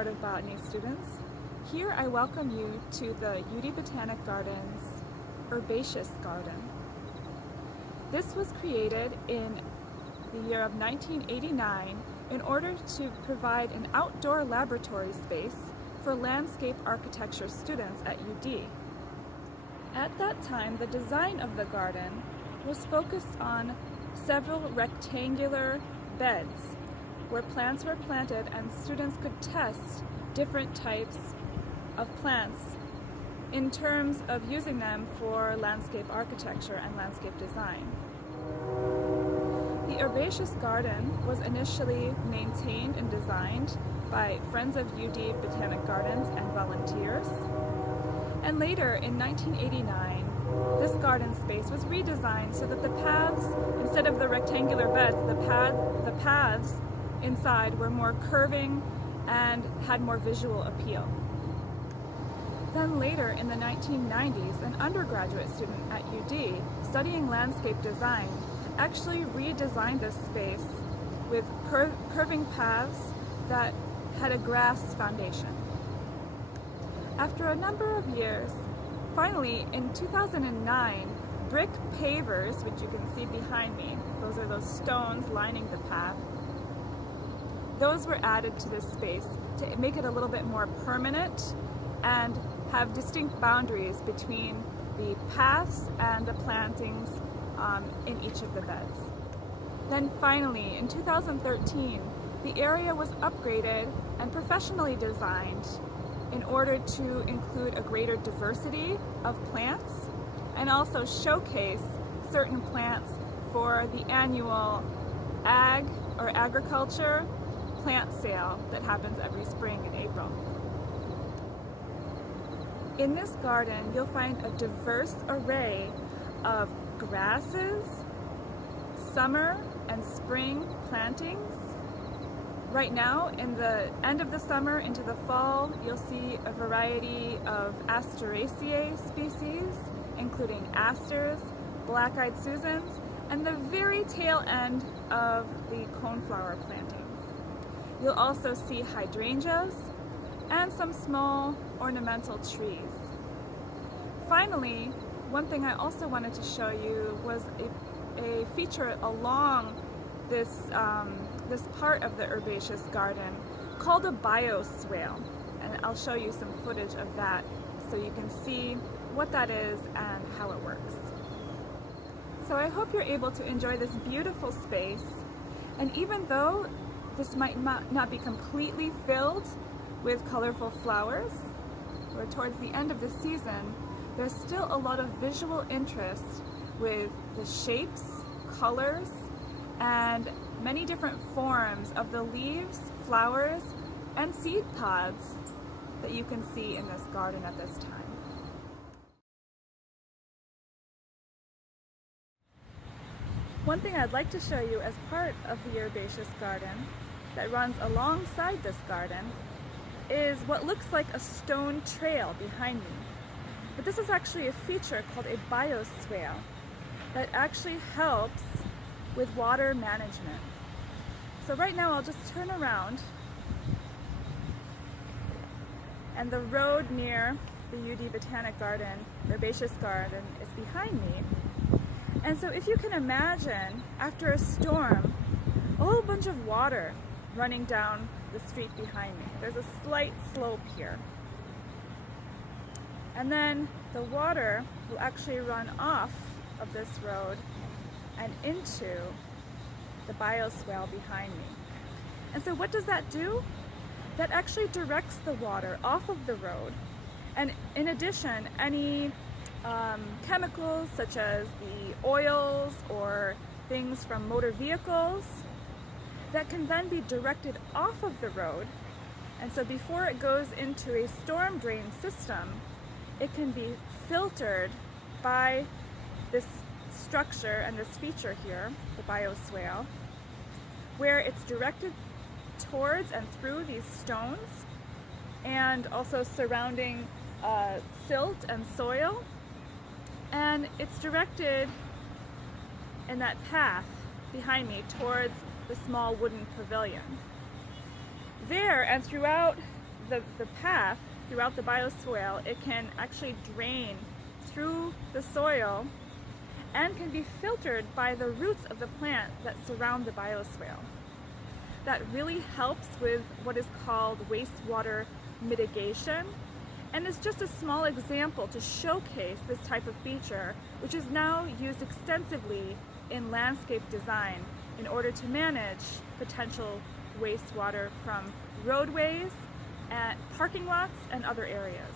Art of Botany students. Here I welcome you to the UD Botanic Garden's Herbaceous Garden. This was created in the year of 1989 in order to provide an outdoor laboratory space for landscape architecture students at UD. At that time, the design of the garden was focused on several rectangular beds where plants were planted and students could test different types of plants in terms of using them for landscape architecture and landscape design. The Herbaceous Garden was initially maintained and designed by Friends of UD Botanic Gardens and volunteers. And later, in 1989, this garden space was redesigned so that the paths, instead of the rectangular beds, the paths inside were more curving and had more visual appeal. Then later, in the 1990s, an undergraduate student at UD studying landscape design actually redesigned this space with curving paths that had a grass foundation. After a number of years, finally in 2009, brick pavers, which you can see behind me, those are those stones lining the path, those were added to this space to make it a little bit more permanent and have distinct boundaries between the paths and the plantings in each of the beds. Then finally, in 2013, the area was upgraded and professionally designed in order to include a greater diversity of plants and also showcase certain plants for the annual agriculture plant sale that happens every spring in April. In this garden, you'll find a diverse array of grasses, summer and spring plantings. Right now, in the end of the summer into the fall, you'll see a variety of Asteraceae species, including asters, black-eyed Susans, and the very tail end of the coneflower plantings. You'll also see hydrangeas and some small ornamental trees. Finally, one thing I also wanted to show you was a feature along this part of the Herbaceous Garden called a Bioswale, and I'll show you some footage of that so you can see what that is and how it works. So I hope you're able to enjoy this beautiful space, and even though this might not be completely filled with colorful flowers, or towards the end of the season, there's still a lot of visual interest with the shapes, colors, and many different forms of the leaves, flowers, and seed pods that you can see in this garden at this time. One thing I'd like to show you as part of the Herbaceous Garden that runs alongside this garden is what looks like a stone trail behind me. But this is actually a feature called a Bioswale that actually helps with water management. So right now I'll just turn around, and the road near the UD Botanic Garden, Herbaceous Garden, is behind me. And so if you can imagine, after a storm, a whole bunch of water running down the street behind me. There's a slight slope here. And then the water will actually run off of this road and into the bioswale behind me. And so what does that do? That actually directs the water off of the road. And in addition, any chemicals such as the oils or things from motor vehicles that can then be directed off of the road. And so before it goes into a storm drain system, it can be filtered by this structure and this feature here, the bioswale, where it's directed towards and through these stones and also surrounding silt and soil. And it's directed in that path behind me towards the small wooden pavilion. There and throughout the path throughout the bioswale, it can actually drain through the soil and can be filtered by the roots of the plant that surround the bioswale. That really helps with what is called wastewater mitigation, and is just a small example to showcase this type of feature, which is now used extensively in landscape design in order to manage potential wastewater from roadways, at parking lots, and other areas.